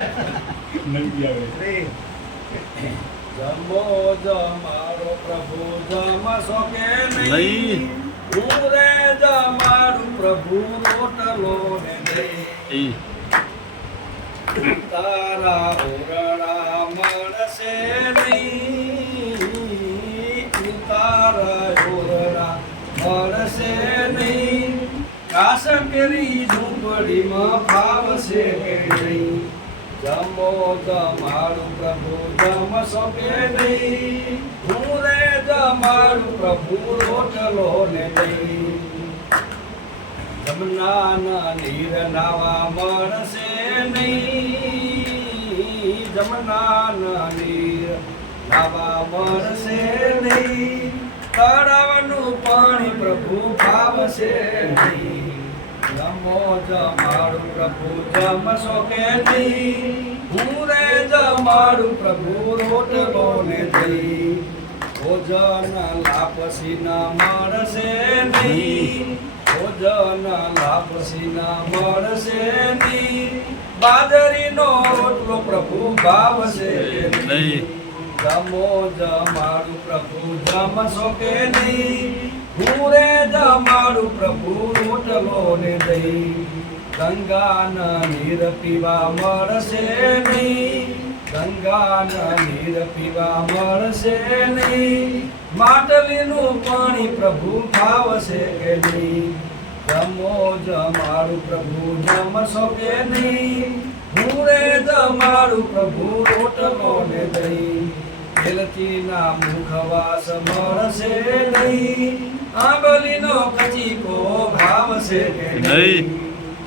જમો જમારો પ્રભુ જમશો કે નહીં, હું રે જમારું પ્રભુ રોટલો ને નહીં. તારા ઓરડા મળશે નહીં, તારા ઓરડા મળશે નહીં, કાશ કેરી ઝૂંપડીમાં ફાવશે કે નહીં. જમો જમારું પ્રભુ જમશો કે નહીં, હું રે જમારું પ્રભુ રોટલો ને નહીં. જમનાના નીર નાવા મળશે નહીં, જમનાના નીર નાવા મળશે નહીં, તળાવનું પાણી પ્રભુ ભાવશે નહીં. જમો જમારું પ્રભુ જમશો કે નહીં, હું રે જમારું પ્રભુ રોટલો ને નહીં. ભોજન લાપસી ના મળશે નહીં, ભોજન લાપસી ના મળશે નહીં, બાજરીનો રોટલો પ્રભુ ભાવશે નહીં. જમો જમારું પ્રભુ જમશો કે નહીં, હું રે જમારું પ્રભુ રોટલો ને દહીં. ગંગાના નીર પીવા મળશે નહીં, ગંગાના નીર પીવા મળશે નહીં, માટલીનું પાણી પ્રભુ ભાવશે કે નહીં. જમો જમારું પ્રભુ જમશો કે નહીં, હું રે જમારું પ્રભુ રોટલો ને દહીં. એલચીના મુખવાસ મળશે નહીં, આંબલીનો કચીકો ભાવશે કે નહીં.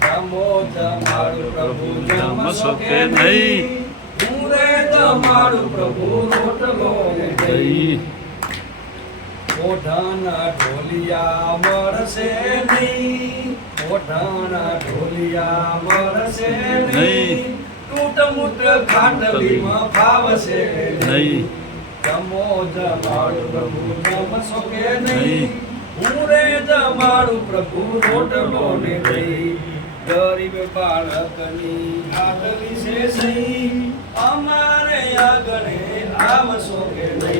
જમો જમારું પ્રભુ જમશો કે નહીં, હું રે જમારું પ્રભુ રોટલો ને દહીં. ઓઢાના ઢોલિયા મળશે નહીં, ઓઢાના ઢોલિયા મળશે નહીં, તૂટમૂટ ખાટલીમાં ફાવશે નહીં. જમો જમારું પ્રભુ જમશો કે નહીં, હું રે જમારું પ્રભુ રોટલો ને દહીં. ગરીબ બાળકની આગલી છે સહી, અમારે આગળ આવશો કે નહીં.